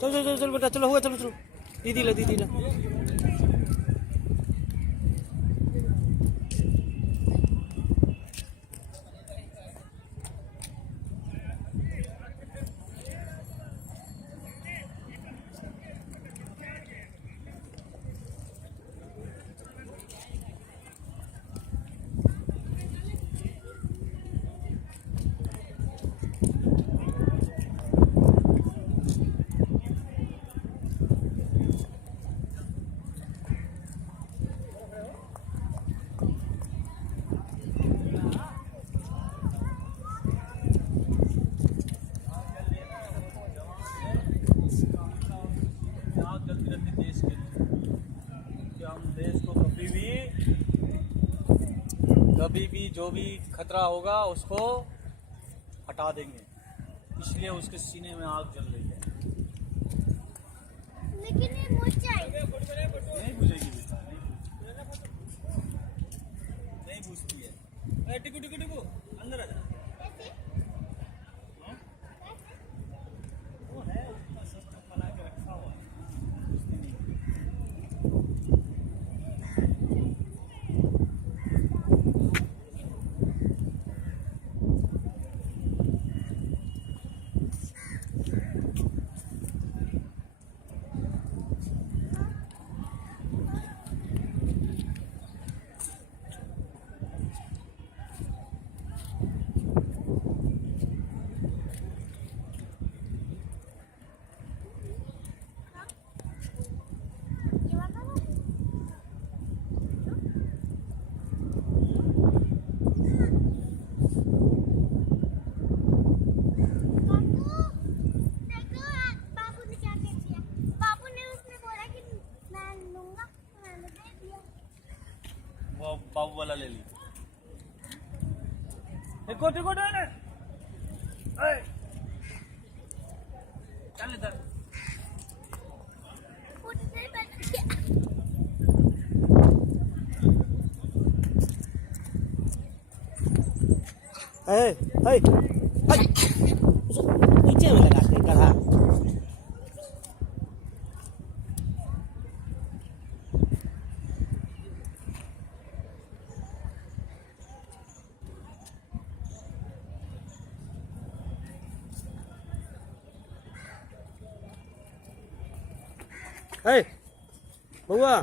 चलो चलो चलो बेटा, चलो हुआ, चलो चलो दीदी ला, दीदी ला। देश के लिए कि हम देश को कभी भी जो भी खतरा होगा उसको हटा देंगे, इसलिए उसके सीने में आग जल रही है। लेकिन ये बुझ जाएगी। नहीं बुझेगी बेटा, नहीं बुझती है। टिकू टिकू टिकू अंदर आ जा। वो है उसका सिस्टम बना के रखा हुआ है। वो बाबू वाला ले ली। देखो देखो ना, चल इधर। नीचे में लगा के गधा। बउआ